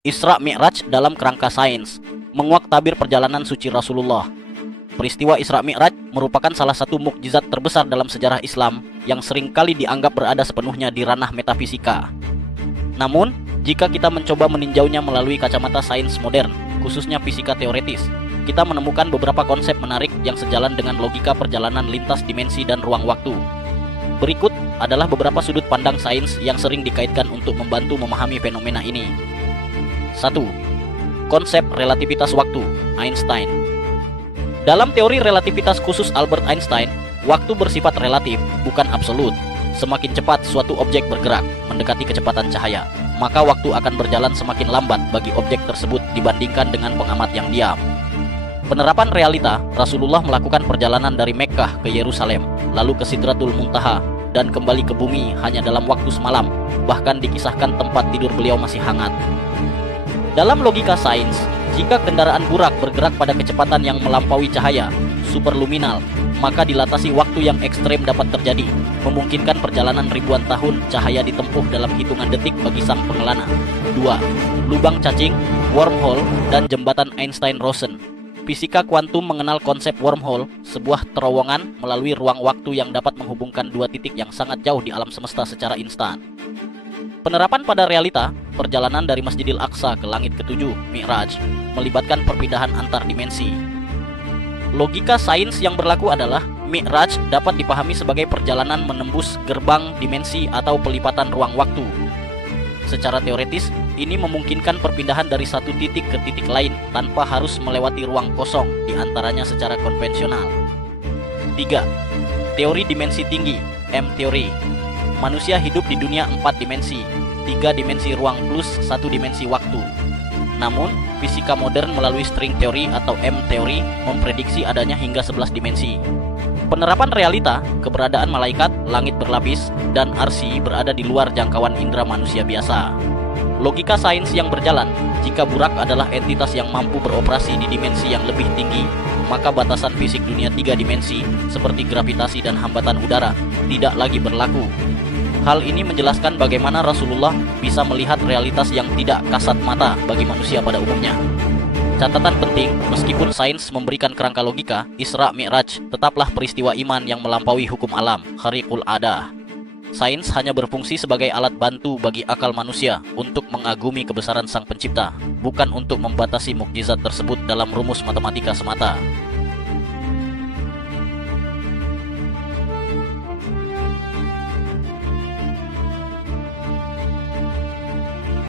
Isra Mi'raj dalam kerangka sains, menguak tabir perjalanan suci Rasulullah. Peristiwa Isra Mi'raj merupakan salah satu mukjizat terbesar dalam sejarah Islam yang seringkali dianggap berada sepenuhnya di ranah metafisika. Namun, jika kita mencoba meninjaunya melalui kacamata sains modern, khususnya fisika teoretis, kita menemukan beberapa konsep menarik yang sejalan dengan logika perjalanan lintas dimensi dan ruang waktu. Berikut adalah beberapa sudut pandang sains yang sering dikaitkan untuk membantu memahami fenomena ini. 1. Konsep relativitas waktu, Einstein. Dalam teori relativitas khusus Albert Einstein, waktu bersifat relatif, bukan absolut. Semakin cepat suatu objek bergerak, mendekati kecepatan cahaya, maka waktu akan berjalan semakin lambat bagi objek tersebut dibandingkan dengan pengamat yang diam. Penerapan realita, Rasulullah melakukan perjalanan dari Mekkah ke Yerusalem, lalu ke Sidratul Muntaha, dan kembali ke bumi hanya dalam waktu semalam, bahkan dikisahkan tempat tidur beliau masih hangat. Dalam logika sains, jika kendaraan burak bergerak pada kecepatan yang melampaui cahaya, superluminal, maka dilatasi waktu yang ekstrem dapat terjadi, memungkinkan perjalanan ribuan tahun cahaya ditempuh dalam hitungan detik bagi sang pengelana. 2. Lubang cacing, wormhole, dan jembatan Einstein-Rosen. Fisika kuantum mengenal konsep wormhole, sebuah terowongan melalui ruang waktu yang dapat menghubungkan dua titik yang sangat jauh di alam semesta secara instan. Penerapan pada realita, perjalanan dari Masjidil Aqsa ke langit ketujuh, Mi'raj, melibatkan perpindahan antar dimensi. Logika sains yang berlaku adalah Mi'raj dapat dipahami sebagai perjalanan menembus gerbang dimensi atau pelipatan ruang waktu. Secara teoretis, ini memungkinkan perpindahan dari satu titik ke titik lain tanpa harus melewati ruang kosong di antaranya secara konvensional. 3. Teori dimensi tinggi, M-teori. Manusia hidup di dunia 4 dimensi, 3 dimensi ruang plus 1 dimensi waktu. Namun, fisika modern melalui string teori atau M-teori memprediksi adanya hingga 11 dimensi. Penerapan realita, keberadaan malaikat, langit berlapis, dan arsy berada di luar jangkauan indera manusia biasa. Logika sains yang berjalan, jika burak adalah entitas yang mampu beroperasi di dimensi yang lebih tinggi, maka batasan fisik dunia 3 dimensi, seperti gravitasi dan hambatan udara, tidak lagi berlaku. Hal ini menjelaskan bagaimana Rasulullah bisa melihat realitas yang tidak kasat mata bagi manusia pada umumnya. Catatan penting, meskipun sains memberikan kerangka logika, Isra Mi'raj tetaplah peristiwa iman yang melampaui hukum alam, khariqul adah. Sains hanya berfungsi sebagai alat bantu bagi akal manusia untuk mengagumi kebesaran Sang Pencipta, bukan untuk membatasi mukjizat tersebut dalam rumus matematika semata.